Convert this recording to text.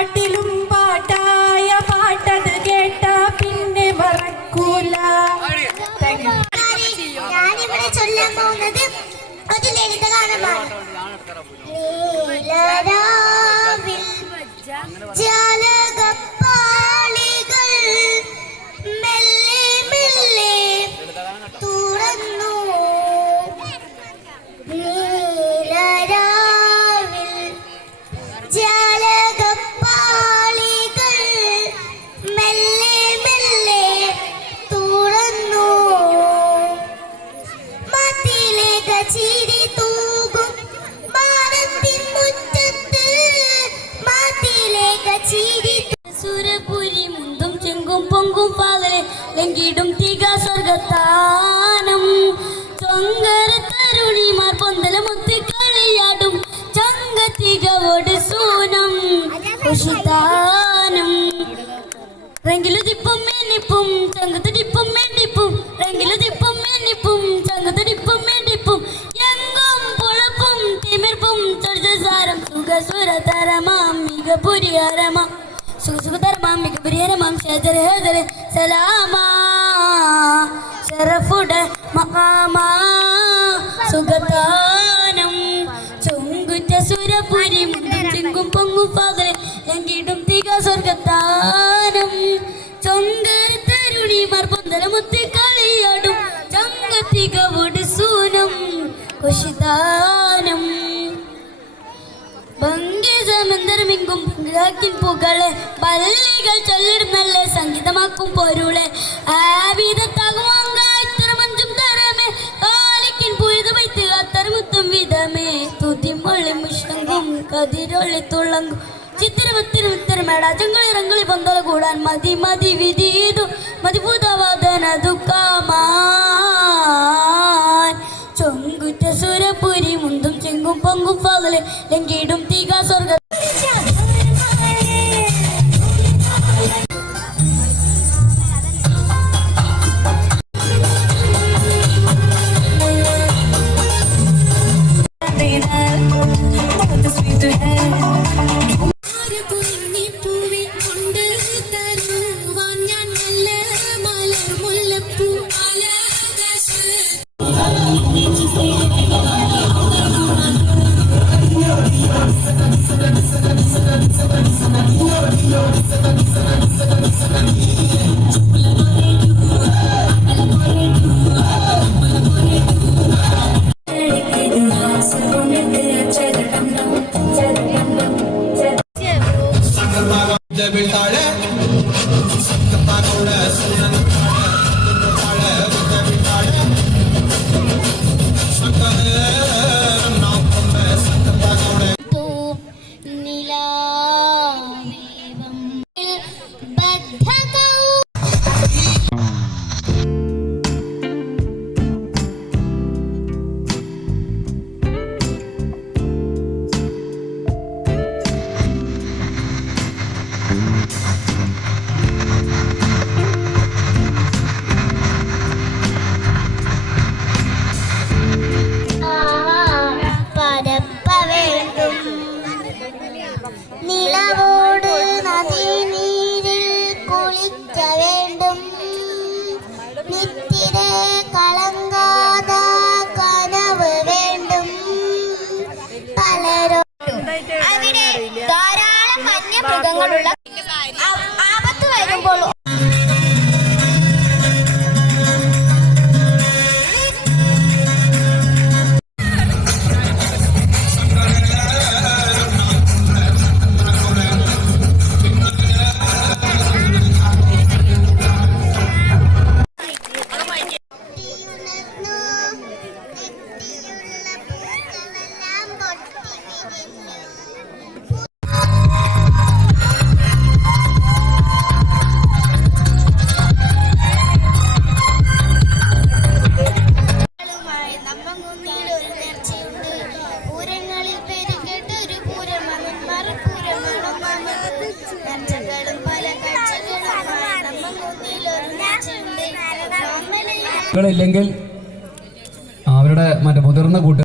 പാട്ടിലും പാട്ടായ പാട്ടത് കേട്ട പിന്നെ മറക്കൂല. ഞാനിവിടെ ചൊല്ലാൻ പോകുന്നത് ഒരു ലളിതഗാനമാണ്. നീലരാവിൽ തിക സ്വർഗത്താനം ചൊങ്കര തരുണിമാർ പൊന്തല മുത്തി കളിയാടും. ചങ്കത്തികവോട് സൂനം. ഉഷിതാനം. റെങ്കിലുതിപ്പും മേനിപ്പും ചങ്കത്തടിപ്പും മേണ്ടിപ്പും. റെങ്കിലു ദിപ്പും മേനിപ്പും ചങ്കത്തടിപ്പും മേണ്ടിപ്പും. എങ്കും പുളപ്പും തിമിർപ്പും ചർച്ചസാരം സുഖസുരതരമാം മിക പുരിഹരമാം സുഖസുഖതരമാം മിക പുരിഹരമാം ഷജര ഹജര സലാമാ. ഷറഫുട മഹാമാ സുഖതാനം ചുങ്കുറ്റ സുരപുരി ചിങ്കും പൊങ്ങും പകൽ എങ്കിടും തിക സ്വർഗത്താനം. ചൊങ്കര തരുണിമാർ പൊന്തല മുത്തി കളിയാടും ചങ്കത്തികവോട് സൂനം. കുശിതാനം ഭംഗിതമന്തരമിങ്കും പുകളെ പള്ളികൾ ചൊല്ലിടും നല്ല സംഗീതമാക്കും പൊരുളെ. ആവിധത്താകുവാങ്ക ഇത്തരമഞ്ചും തരമേ. പന്തല കൂടാൻ മതി മതി വിധീതു മതിഭൂതവാദന ദുഃഖമാൻ to have புகழ் தாழ നിലവോട് നദി നീരിൽ കുളിക്ക വേണ്ടും നിത്തിരെ കളങ്കാത കനവ് വേണ്ടും. പലരും അവിടെ ധാരാളം വന്യമൃഗങ്ങളുള്ള കുട്ടികളില്ലെങ്കിൽ അവരുടെ മറ്റേ മുതിർന്ന കൂട്ടുകാർ